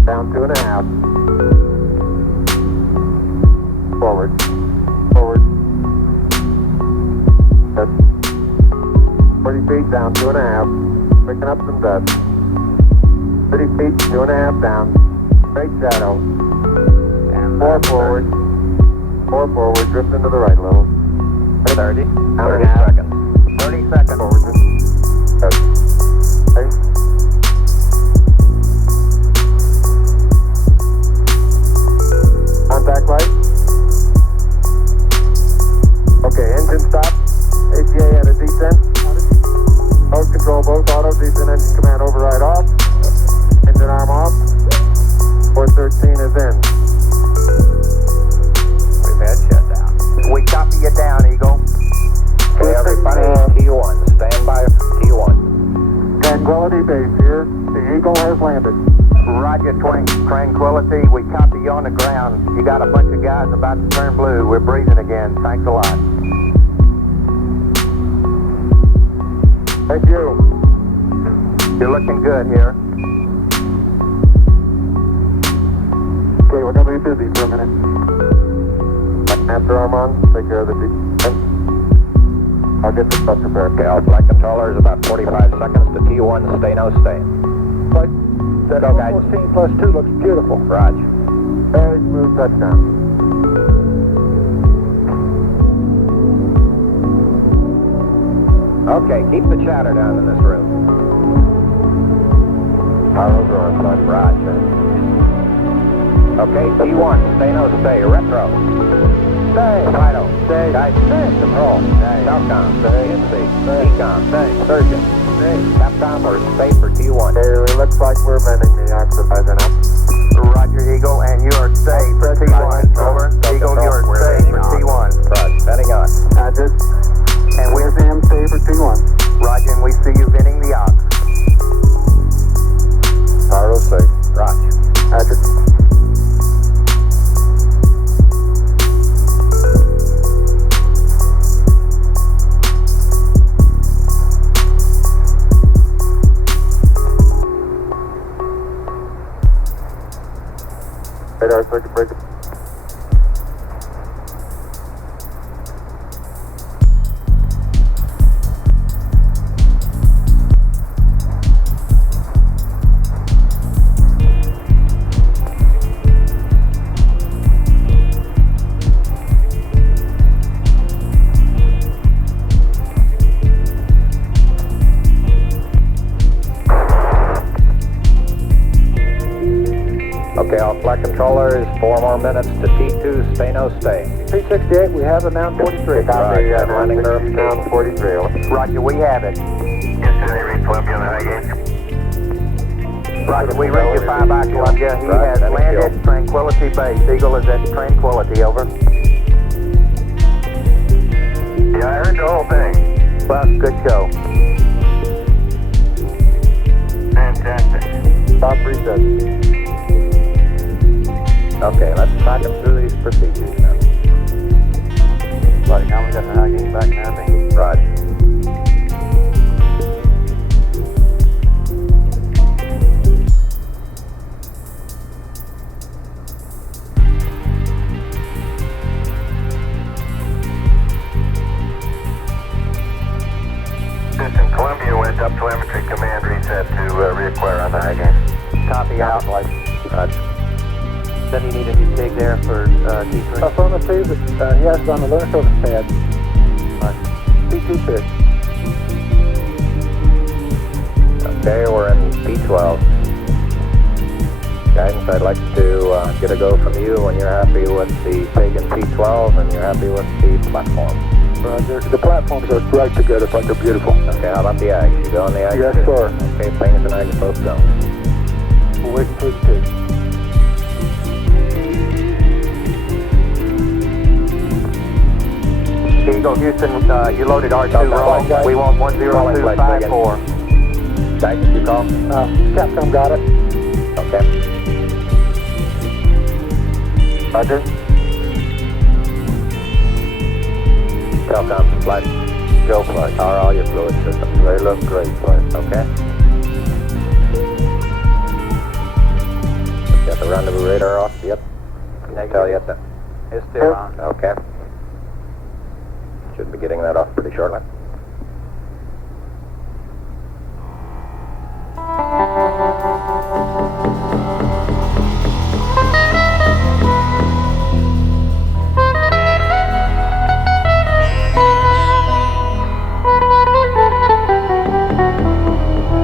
Down 2.5. Forward. Forward. Good. 40 feet, down 2.5. Picking up some dust. 30 feet, 2.5 down. Straight shadow. And 4 forward. 4 forward, drift into the right a little. 30. Down 30 a half. seconds. 30 seconds. Forward. Good. Okay. Contact light. Okay, engine stop. ATA at a descent. Mode control both auto, descent engine command override off. Engine arm off. 413 is in. We've had shutdown. We copy you down, Eagle. Okay, everybody, T1. Stand by T1. Tranquility Base here. The Eagle has landed. Roger, Tranquility. We copy you on the ground. You got a bunch of guys about to turn blue. We're breathing again. Thanks a lot. Thank you. You're looking good here. Okay, we're going to be busy for a minute. After arm on, take care of the descent. I'll get the stuff prepared. Okay, all flight controllers, about 45 seconds to T1. Stay, no stay. Right. That Go, guys. 14 plus 2 looks beautiful. Roger. Very smooth touchdown. Okay, keep the chatter down in this room. Arrows are on. Roger. Okay, T1. Stay, no stay. Retro. Stay. Fido. Stay. Guys, stay. Control. Stay. Falcon. Stay. NC. Stay. Econ. Stay. Surgeon. Stay. Capcom or stay for T1. Okay, it looks like we're bending the axis now. Roger, Eagle, and you are safe for T1. Over. Eagle, you are safe for T1. Roger, heading on. Roger. And we see him safe for T1. Roger, and we see you venting the ox. Pyro safe. Roger. Roger. Radar circuit breaker. Okay, all flight controllers, 4 more minutes to T2, stay no stay. 368, we have it now 43. Copy, landing nerve down 43. Roger, we have it. Houston, they read Columbia on the high gauge. Roger, we read you 5 by Columbia. He has landed Tranquility Base. Eagle is at Tranquility, over. Yeah, I heard the whole thing. Well, good show. Fantastic. Stop reset. Okay, let's talk them through these procedures now. Buddy, now we got the high gain back napping. Roger. Houston, Columbia went up telemetry command reset to reacquire on the high gain. Copy out. Roger. Then you need a new TIG there for T3. Affirmative, he has it on the lunar surface pad. T2 TIG. Okay, we're in P12. Guidance, I'd like to get a go from you when you're happy with the TIG in P12 and you're happy with the platform. Roger. The platforms are right together, but they're beautiful. Okay, how about the Ags? You go on the Ags? Yes, too? sir. Okay, planes and Ags both go. We're waiting for the TIG. Eagle, Houston, you loaded R2 wrong. We want 10254. Guidance, you call? Capcom got it. Okay. Roger. Telcom, flight. Go flight. How are all your fluid systems? They look great, flight. Okay. Got the rendezvous radar off? Yep. Can I tell you that? It's still on. Okay. Should be getting that off pretty shortly.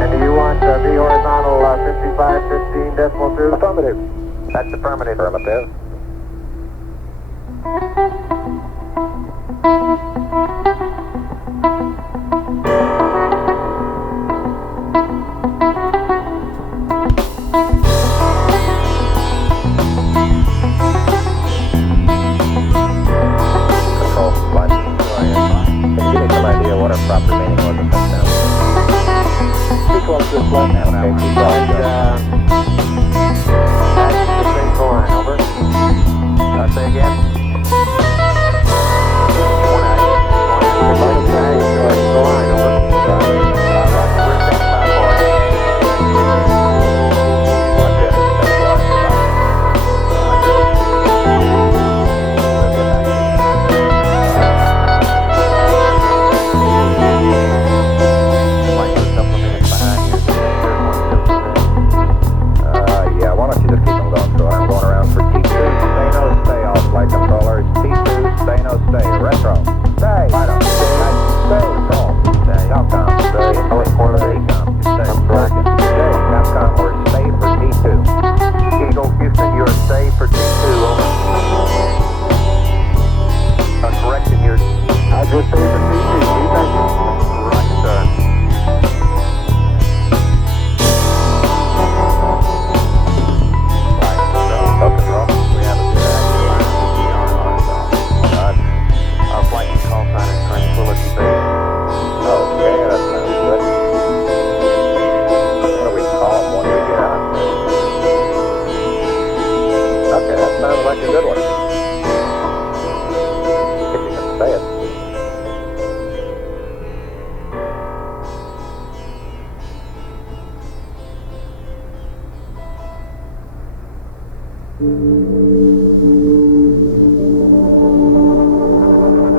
And do you want the horizontal 5515.2? Affirmative. That's affirmative. Affirmative. Control flight. Can you give me some idea what our proper meaning was of touchdown? P12 is good flight now. Okay, P12. That's the same line, over. Say again. One eye.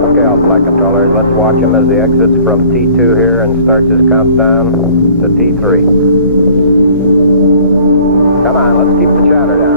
Okay, all flight controllers, let's watch him as he exits from T2 here and starts his countdown to T3. Come on, let's keep the chatter down.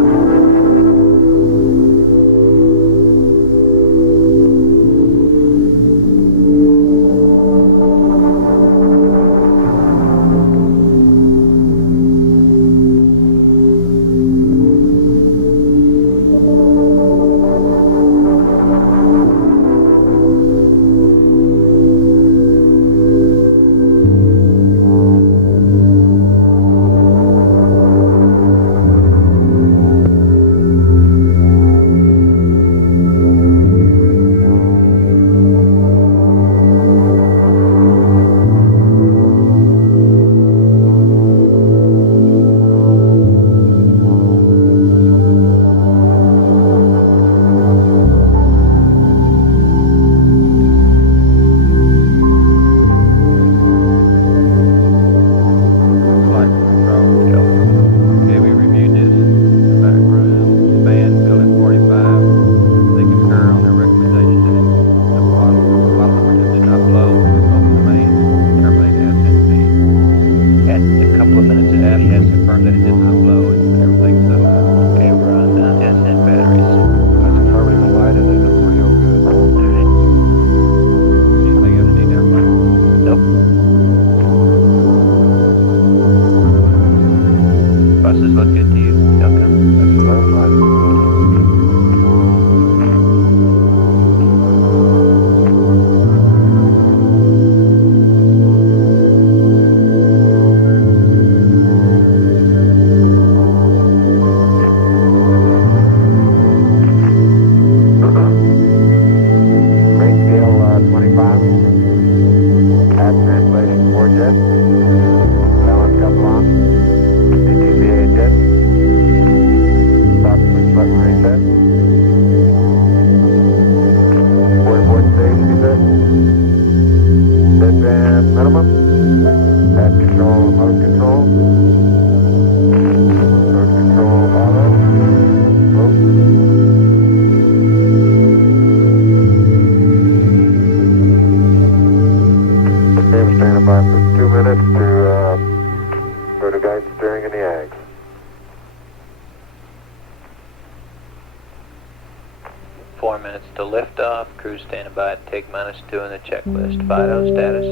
Standing by at take -2 in the checklist. FIDO status.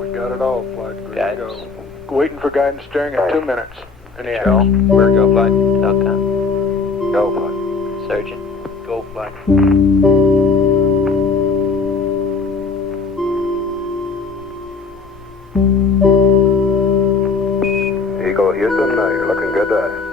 We got it all, flight crew. Guidance. Go. Waiting for guidance steering at 2 minutes. Any Cheryl, where go flight? Falcon. Go flight. Surgeon. Go flight. Eagle Houston, you're looking good there.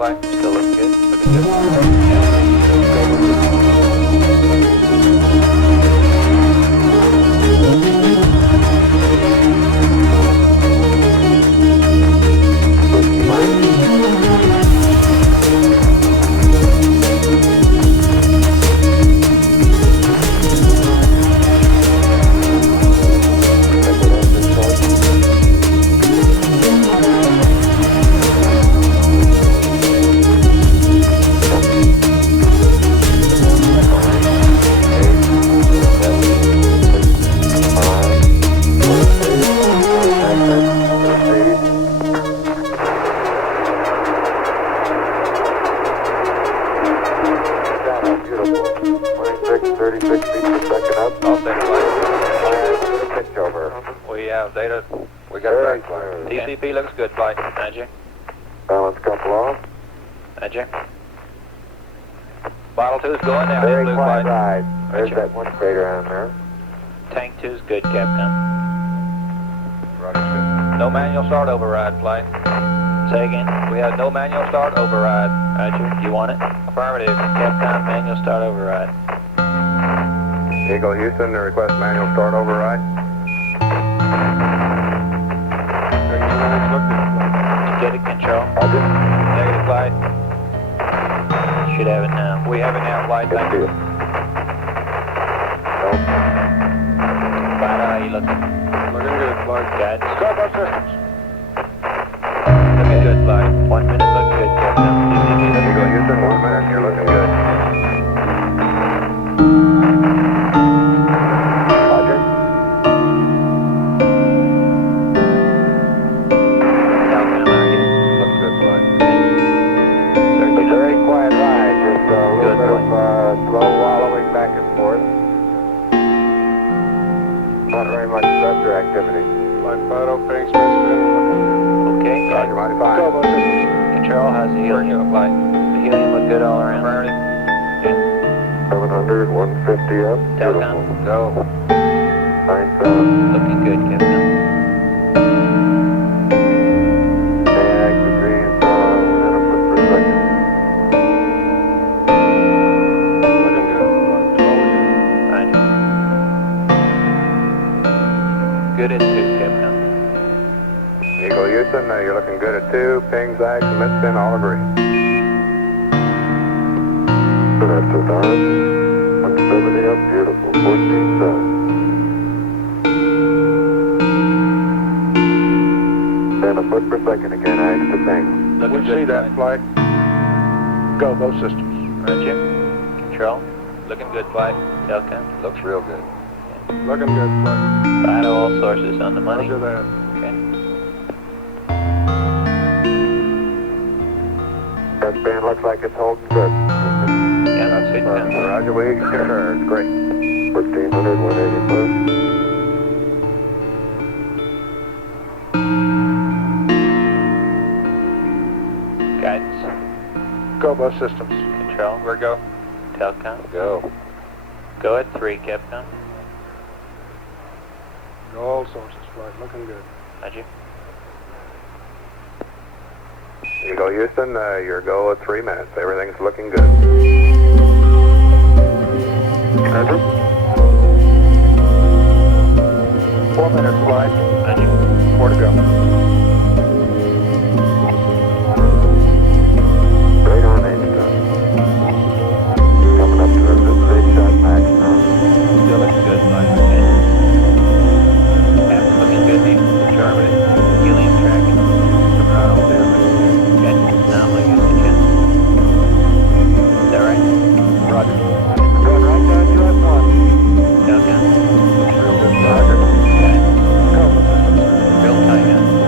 flight? Still looking good? Looking good. Data. We got a back flight. TCP looks good, flight. Magic. Balance couple off. Magic. Bottle 2's going down. Very Blue quiet flight. ride. There's that one crater on there. Tank 2's good, Captain. Roger, good. No manual start override, flight. Say again. We have no manual start override. Roger. You want it? Affirmative. Captain, manual start override. Eagle Houston, request manual start override. Get it, control. Roger. Negative, flight. Should have it now. We have it now, flight. Thank you. Flight, how you looking? Looking good, flight. Guidance. Stop our systems. Looking good, flight. 1 minute, looking good, Captain. Eagle Houston, 1 minute, you're looking good. Roger. Looks good, flight. It's a very quiet ride, just a little bit of slow wallowing back and forth. Not very much thruster activity. Flight 5 ping space. Okay, Roger, mighty fine. Stop our systems. Control, how's the helium flight? The helium look good all around. Affirmative. 700, 150 up. Telcom. Go. 97. Looking good, Captain. AX degrees within a foot per second. Looking good, flight. Fine. Good at 2, Captain. Eagle Houston, you're looking good at 2. Ping, zags, and midspin all agree. So that's a darn. 170 up, beautiful. 14 done. And a foot per second again, ags to ping. Looking We good, see that, flight. Go, both systems. Roger. Control. Looking good, flight. Telcom. Looks real good. Looking good, flight. Vital all sources on the money. Roger that. Okay. That band looks like it's holding good. Yeah, that's it, Captain. Roger, we concur. It's great. 1400, 185. Guidance. Go, both systems. Control. We're go. Telcom. Go. Go at 3, Captain. Go all sources, flight. Looking good. Roger. Eagle Houston, your go at 3 minutes. Everything's looking good. Roger. 4 minutes, flight. Roger. 4 to go. Straight on H-Done. Coming up to the 3 shot max now. Still looking good, flight. Okay. Captain, looking good, Nate. Affirmative. Helium tracking. Coming out over there. Okay. Now I'm going to use the jet. Is that right? Roger. Going right down US1. Telcom. Looks real good. Roger. Okay. Go, both systems. Real tight, huh?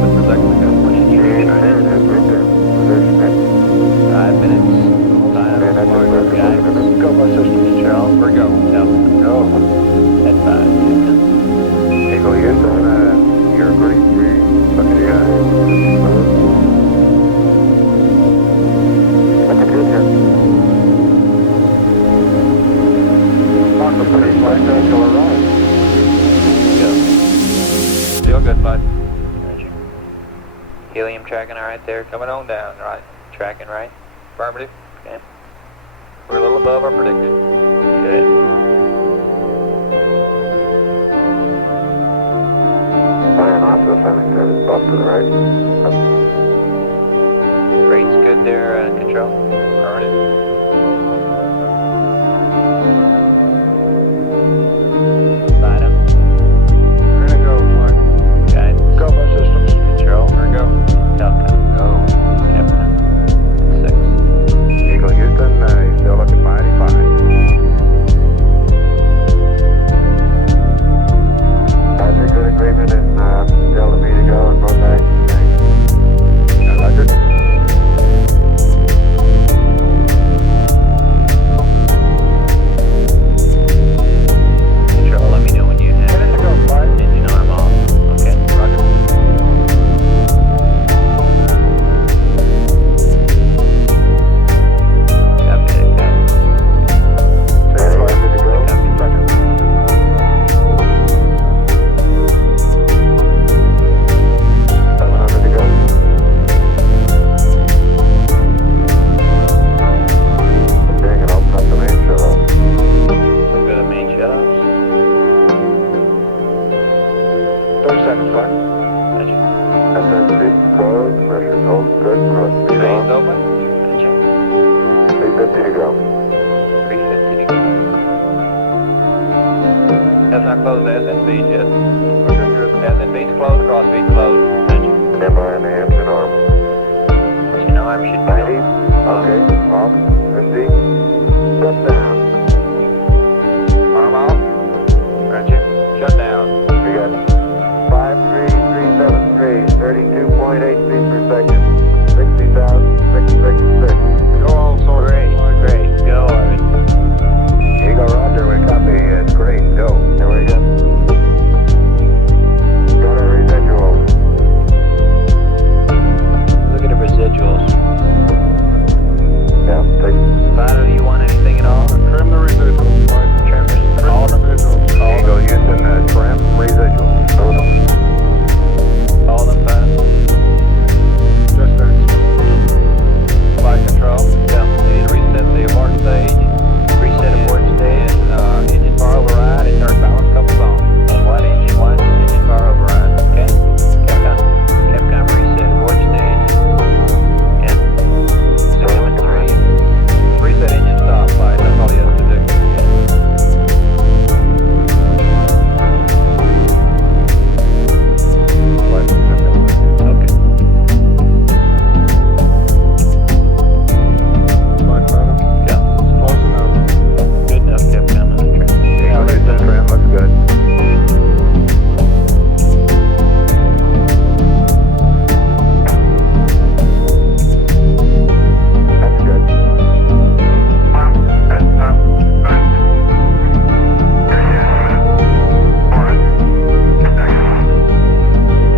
What production we got? Pushing you. 5 minutes. Time. Guidance. Go bus systems. Control. We're go. Go. At 5. Eagle Houston, you're green 3. Look at the eye. What's the future? Mark the pretty flight to arrive. Go. Still good, bud. Helium tracking all right there. Coming on down, right. Tracking right. Affirmative. Okay. We're a little above our predicted. Good. Off to the right. Rate's good there, control. Affirmative. Bottom. We're gonna go flight. Guidance. Go bus systems. Control. We're go. Delta. Go. Captain. 6. Eagle Houston, you're still looking mighty fine. Roger, good agreement and Delta me to go and both sides. Roger. Control, let me know when you have it. Go flight. Engine arm off. Okay, roger. Copy that, guys. Say flight, good to go. Copy. Roger. 700 to go. Dang it, open up the main shuttle. We'll go to main shutoffs. 30 seconds, flight. Gotcha. SNC closed, pressure holds good, cross speed Phase on. open. Gotcha. 350 to go. 350 to go. Has not closed SNV yet. SNV's closed, crossfeed closed. Gotcha. Stand by on the engine arm. Engine arm should be 90. Okay, off. 50. Shut down. arm off. Gotcha. Shut down. We got 53373, 32.8 feet per second. 60,666. Go all sorts. Great. Go, Arvin. Eagle Roger, we copy. It's great. Go. There we go. Got our residual. Look at the residuals. Yeah, take. Vito, do you want anything at all? Trim the residuals, flight. Trim all the Residuals. Eagle Houston, trim residual. all them fine. Just that. Flight control. Yeah. Need to reset the abort stage. Reset abort stage. Engine power override and turn balance coupled on. And what engine one? Engine power override. Okay. Capcom reset abort stage. And 6 and 3. Reset engine stop flight. That's all he has to do. Okay. Flight better. Yeah. It's close enough. Good enough, Capcom on the train. Eagle Houston, trim looks good. That's good.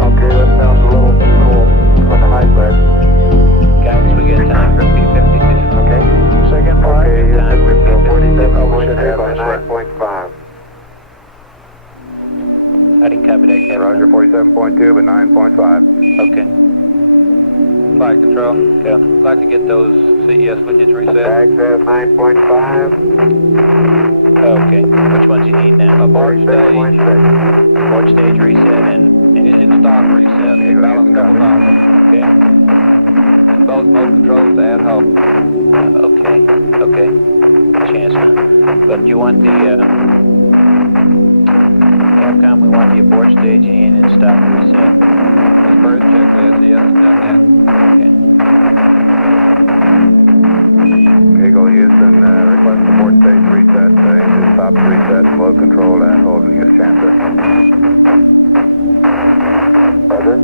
Okay, that sounds a little cool on the high side. Guys, we get time for P-52. Okay. Second flight. Okay, time for Houston, P-52. 47.3 by 9.5. I didn't copy that, Captain. Roger, 47.2 by 9.5. Okay. Flight control. Yeah. I'd like to get those CES widgets reset. Tag says 9.5. Okay. Which ones you need now? Abort stage. 46.6. Abort stage reset and engine stop reset. Balance coupled on. Okay. Both mode controls to ad hoc. Okay. Chance. But you want the Capcom, we want the abort stage in and stop reset. This bird checklist, yes, done that. Okay. Eagle Houston, request abort stage reset, engine stop reset, load control at Holden, use chancer. Roger.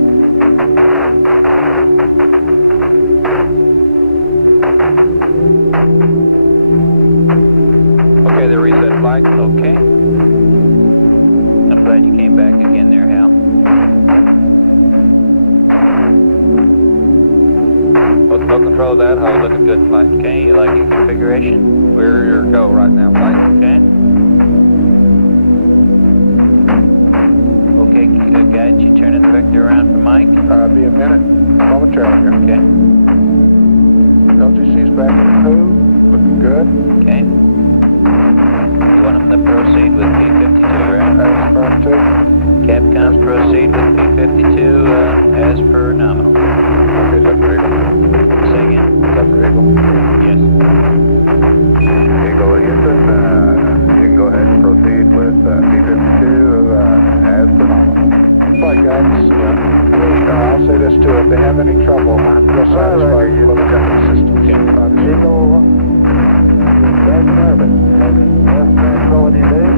Okay, the reset flight. Okay. I'm glad you came back again there, Hal. No control that, how looking good, flight. Okay, you like your configuration? We're your go right now, flight. Okay. Okay, guide you turning the vector around for Mike. Be a minute. Momentarily here. Okay. LGC's back in the poo. Looking good. Okay. You want them to proceed with P-52, right? That's firm too. Capcom proceed with P-52 as per nominal. Okay, is that for Eagle? Say again? Is that for Eagle? Yes. Eagle Houston, you can go ahead and proceed with P-52 as per normal. Flight guidance. I'll say this too, if they have any trouble, I'm real satisfied with the guidance system. Eagle, that's nervous. Left tranquility lead.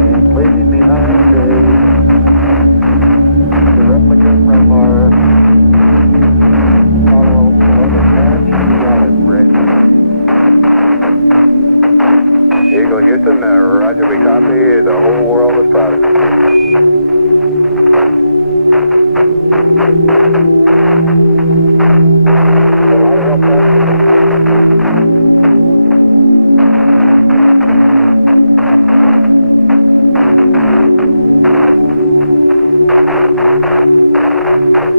And leaving behind the replica from our Apollo 11 hatch. Got it, Brett. Eagle Houston, roger, we copy. The whole world is proud of you.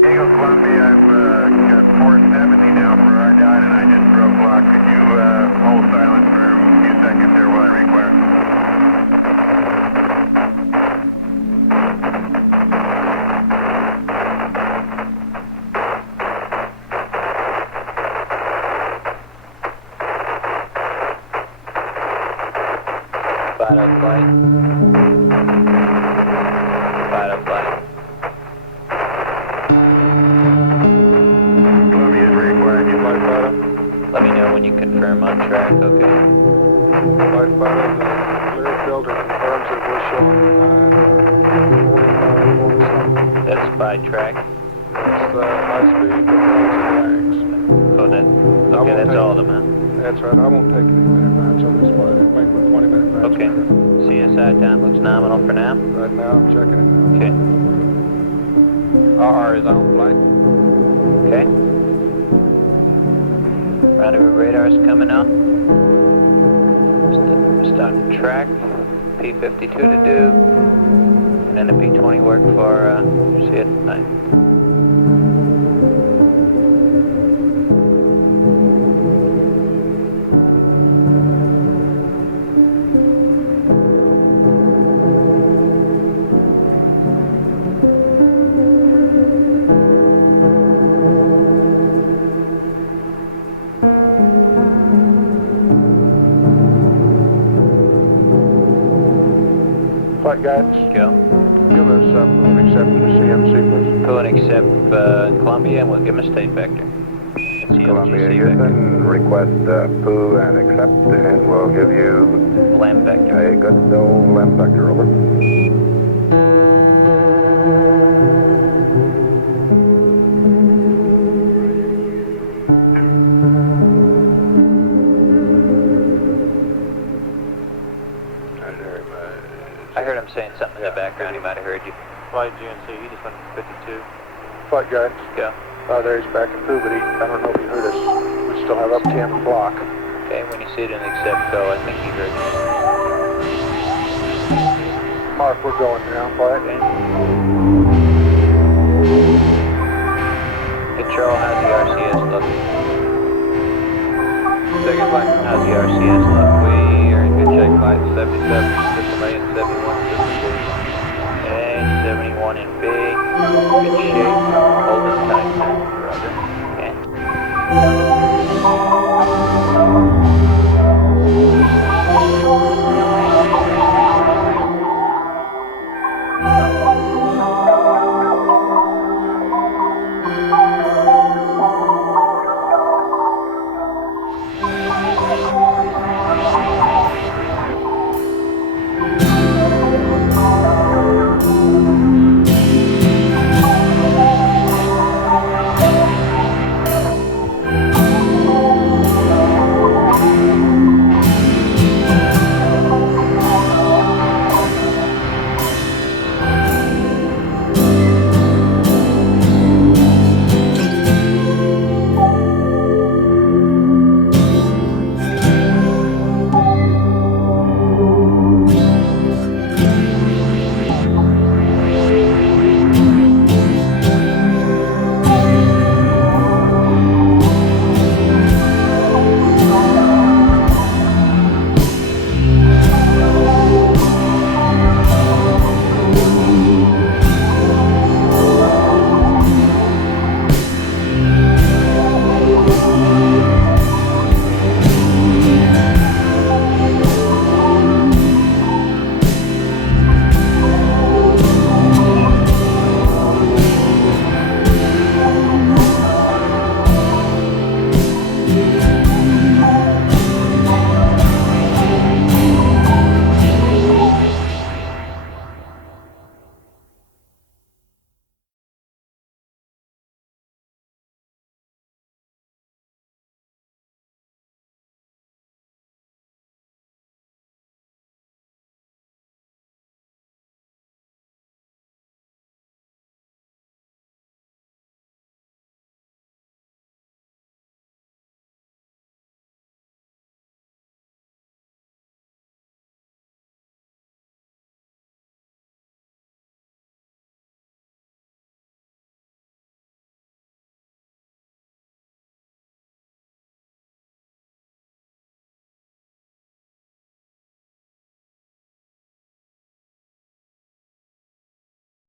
Eagle Columbia, I've got 470 now for our dot, and I just broke block. Could you hold silent for a few seconds there while I require? Fido flight. Fido flight. Columbia's required. You flight Fido? Let me know when you confirm on track, okay? Flight Fido, the clear filter confirms that we're showing 945. That's by track. That's the high speed that runs the lags. Oh, that, okay, that's all of them, huh? That's right, I won't take any minute match on this flight. It'll make my 20-minute match. Okay. CSI time looks nominal for now. Right now, I'm checking it now. Okay. RR is on flight. Okay. Rendezvous radar's coming up. Starting track. P-52 to do. And then a P-20 work for see it tonight. Flight guidance. Go. Give us an accept to the CMC, please. Go and accept Columbia, and we'll give them a state vector. Columbia Houston, request poo and accept, and we'll give you LAM vector. a good old LAM vector, over. I heard him saying something in the background. He might have heard you. Flight GNC, he just went 52. Flight guidance. Go. There he's back in poo, but I don't know if he heard us. We still have up 10 block. Okay, when you see it in accept, go. I think he heard you. Mark, we're going now. Flight. Okay. Control, how's the RCS looking? Second flight. How's the RCS look? We are in good shape, flight 77, system A and 71, system B. Okay, 71 in B. Good shape.